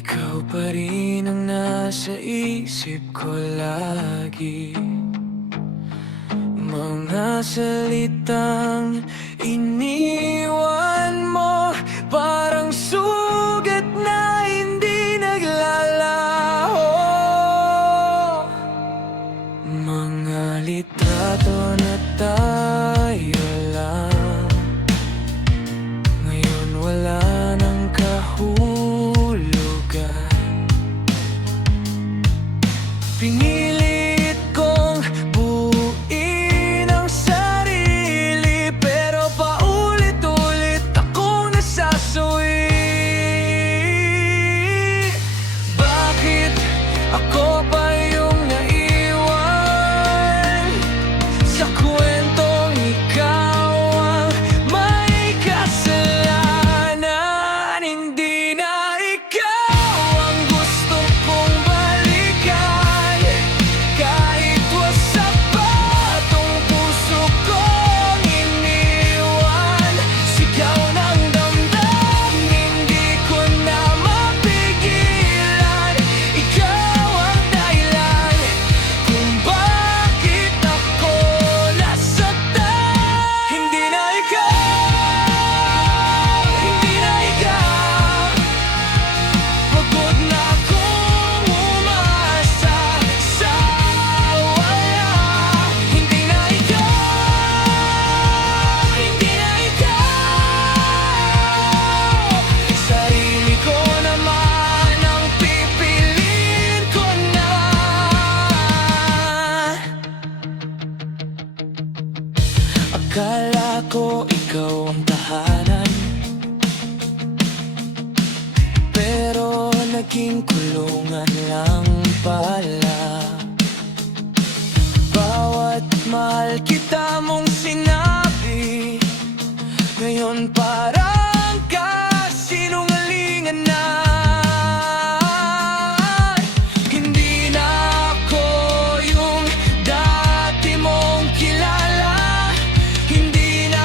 Ikaw pa rin ang nasa isip ko lagi. Mga salitang iniwan mo, parang sugat na hindi naglalaho. Mga litrato na tayo lang, ngayon wala nang kahulugan. Pinilit kong buuin ang sarili, pero paulit-ulit akong nasasawi. Bakit ako pa yung naiwan sa kwentong ikaw ang may kasalanan? Hindi na ikaw ang gusto kong balikan, kahit wasak pa tong puso kong iniwan. Sigaw ng damdamin, hindi ko na mapigilan. Ikaw ang dahilan kung bakit ako nasaktan. Hindi na ikaw, hindi na ikaw. Pagod na akong umasa sa wala. Hindi na ikaw, hindi na ikaw. Sarili ko naman ang pipiliin ko na. Akala ko ikaw ang tahanan, pero naging kulungan lang pala. Bawat mahal kita mong sinabi, ngayon parang kasinungalingan na. Hindi na ako yung dati mong kilala. Hindi na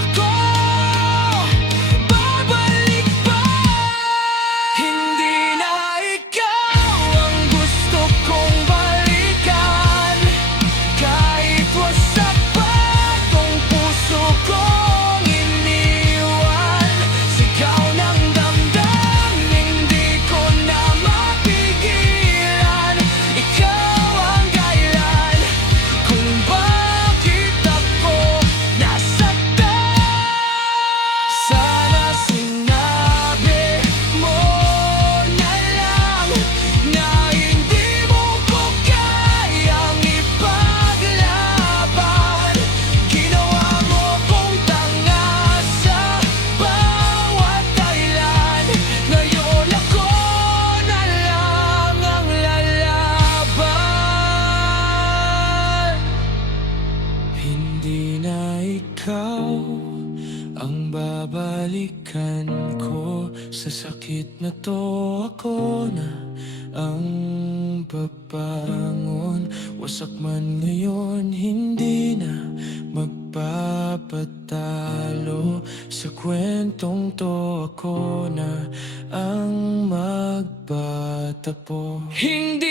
ako babalik pa. Hindi na ikaw ang gusto kong balikan, kahit wasak pa tong puso kong iniwan. Sigaw ng damdamin, hindi ko na mapigilan. Ikaw ang dahilan kung bakit ako nasaktan. Sana sinabi mo na lang na hindi mo ko kayang ipaglaban. Ginawa mo kong tanga sa bawat dahilan. Ngayon ako na lang ang lalaban. Hindi na ikaw ang babalikan ko. Sa sakit na to ako na ang babangon. Wasak man ngayon, hindi na magpapatalo. Sa kwentong to ako na ang magpatapo. Hindi